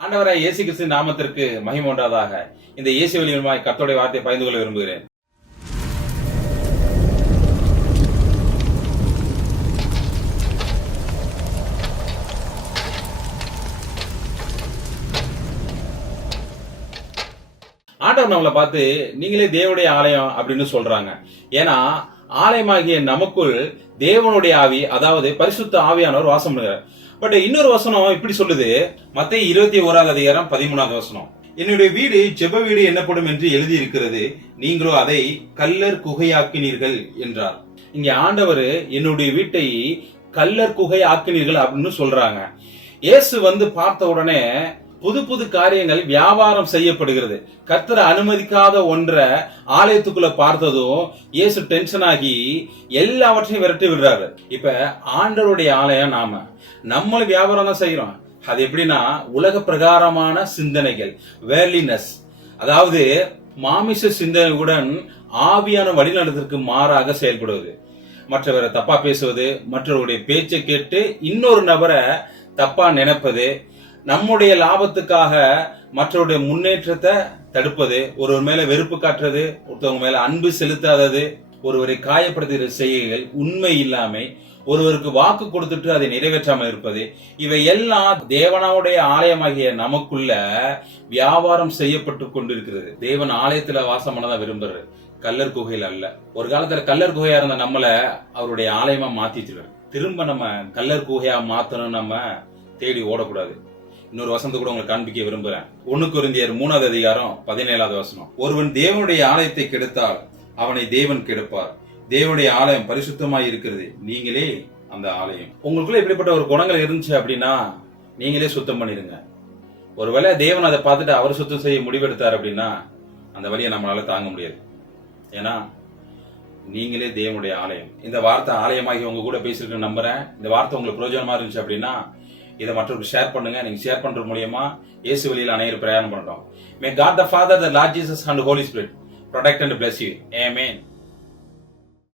ஆண்டவராய் இயேசு கிறிஸ்து நாமத்திற்கு மகிமை உண்டாதாக. இந்த இயேசு வழியுமாய் கர்த்தருடைய வார்த்தையை பகிர்ந்து கொள்ள விரும்புகிறேன். ஆண்டவர் நம்மளை பார்த்து நீங்களே தேவனுடைய ஆலயம் அப்படின்னு சொல்றாங்க. ஏன்னா ஆலயமாகிய நமக்குள் தேவனுடைய ஆவி, அதாவது பரிசுத்த ஆவியானவர் வாசம் பண்ணுகிறார். பட் இன்னொரு வசனம் இப்படி சொல்லுது, மத்தேயு 21:13 என்னுடைய வீடு ஜெப வீடு என்னப்படும் என்று எழுதி இருக்கிறது, நீங்களோ அதை கல்லர் குகையாக்கினீர்கள் என்றார். இங்க ஆண்டவர் என்னுடைய வீட்டை கல்லர் குகை ஆக்கினீர்கள் அப்படின்னு சொல்றாங்க. இயேசு பார்த்த உடனே புது புது காரியங்கள் வியாபாரம் செய்யப்படுகிறது. கர்த்தர் அனுமதிக்காத ஒன்றை ஆலயத்துக்குள்ள பார்த்ததும் இயேசு டென்ஷன் ஆகி எல்லாவற்றையும் விரட்டி விடுறாரு. இப்ப ஆண்டவருடைய ஆலயம் நம்மளும் வியாபாரம் தான் செய்யறோம். அது எப்படின்னா உலக பிரகாரமான சிந்தனைகள், வேர்லினஸ், அதாவது மாமிச சிந்தனையுடன் ஆவியான வழிநடத்திற்கு மாறாக செயல்படுவது, மற்றவரை தப்பா பேசுவது, மற்றவருடைய பேச்சை கேட்டு இன்னொரு நபரை தப்பா நினைப்பது, நம்முடைய லாபத்துக்காக மற்றவருடைய முன்னேற்றத்தை தடுப்பது, ஒருவர் மேல வெறுப்பு காட்டுறது, ஒருத்தவங்க மேல அன்பு செலுத்தாதது, ஒருவரை காயப்படுத்துகிற செய்கைகள், உண்மை இல்லாமை, ஒருவருக்கு வாக்கு கொடுத்துட்டு அதை நிறைவேற்றாமல் இருப்பது, இவை எல்லாம் தேவனுடைய ஆலயமாகிய நமக்குள்ள வியாபாரம் செய்யப்பட்டு கொண்டிருக்கிறது. தேவன் ஆலயத்துல வாசம் பண்ணதான் விரும்புறாரு, கல்லர் குகையில் அல்ல. ஒரு காலத்துல கல்லர் குகையா இருந்த நம்மள அவருடைய ஆலயமா மாத்திட்டு திரும்ப நம்ம கல்லர் குகையா மாத்தணும், நம்ம தேடி ஓடக்கூடாது. இன்னொரு வசனத்தை கூட உங்களுக்கு காண்பிக்க விரும்புறேன். 1 கொரிந்தியர் 3:17 ஒருவன் தேவனுடைய ஆலயத்தை கெடுத்தால் அவனை தேவன் கெடுப்பார். தேவனுடைய ஆலயம் பரிசுத்தமாய் இருக்கிறது, நீங்களே அந்த ஆலயம். உங்களுக்குள்ள இப்படிப்பட்ட ஒரு குணங்கள் இருந்துச்சு அப்படின்னா நீங்களே சுத்தம் பண்ணிடுங்க. ஒருவேளை தேவன் அதை பார்த்துட்டு அவர் சுத்தம் செய்ய முடிவெடுத்தார் அப்படின்னா அந்த வழியை நம்மளால தாங்க முடியாது. ஏன்னா நீங்களே தேவனுடைய ஆலயம். இந்த வார்த்தை ஆலயமாகி உங்க கூட பேசிருக்க நம்புறேன். இந்த வார்த்தை உங்களுக்கு பிரயோஜனமா இருந்துச்சு அப்படின்னா இதை மற்றவருக்கு ஷேர் பண்ணுங்க. நீங்க ஷேர் பண்றது மூலியமா இயேசு வழியில் அனைவரும் பிரயாணம் பண்றோம். May God the Father, the Lord Jesus and the Holy Spirit protect and bless you. Amen.